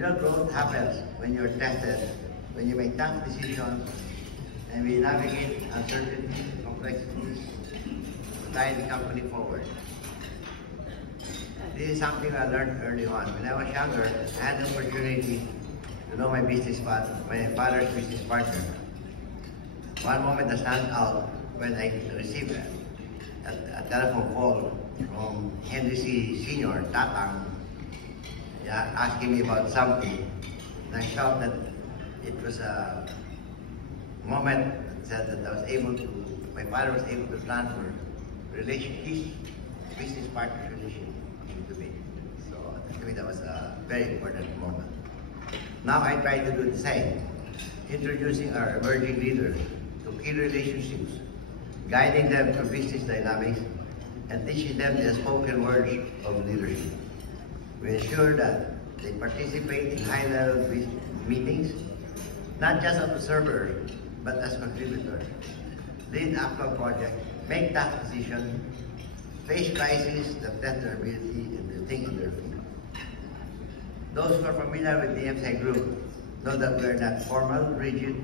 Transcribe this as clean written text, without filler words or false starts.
Real growth happens when you're tested, when you make tough decisions, and we navigate uncertainty, complexities, to guide the company forward. This is something I learned early on. When I was younger, I had the opportunity to know my father's business partner. One moment that stands out when I received a telephone call from Henry C. Sr., Tatang, asking me about something. And I felt that it was a moment that my father was able to transfer his business partner's relationship to me. So to me that was a very important moment. Now I try to do the same, introducing our emerging leaders to key relationships, guiding them through business dynamics, and teaching them the spoken words of leadership. We ensure that they participate in high-level meetings, not just as observers, but as contributors. Lead actual projects, make tough decisions, face crises that test their ability, and think in their field. Those who are familiar with the MCI Group know that we are not formal, rigid,